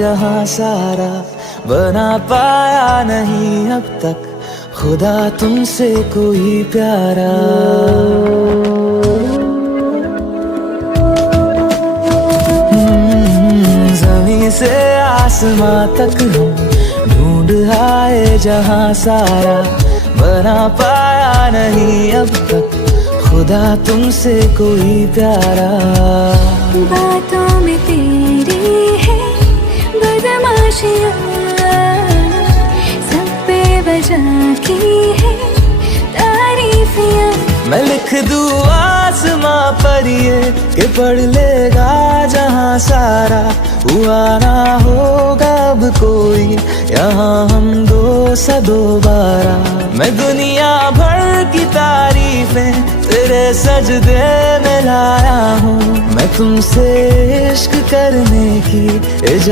जहाँ सारा बना पाया नहीं अब तक खुदा तुमसे कोई प्यारा। जमीन से आसमां तक हम ढूंढ आए जहाँ सारा बना पाया नहीं अब तक खुदा तुमसे कोई प्यारा। बातों में तेरी है बदमाशियाँ, सब बेवजह की है तारीफियाँ। मैं लिख दूँ आसमां पर ये कि पढ़ लेगा जहाँ सारा हुआ ना होगा अब कोई यहाँ हम दो सा दोबारा। मैं दुनिया भर की तारीफें तेरे सजदे में लाया हूँ, मैं तुमसे इश्क करने की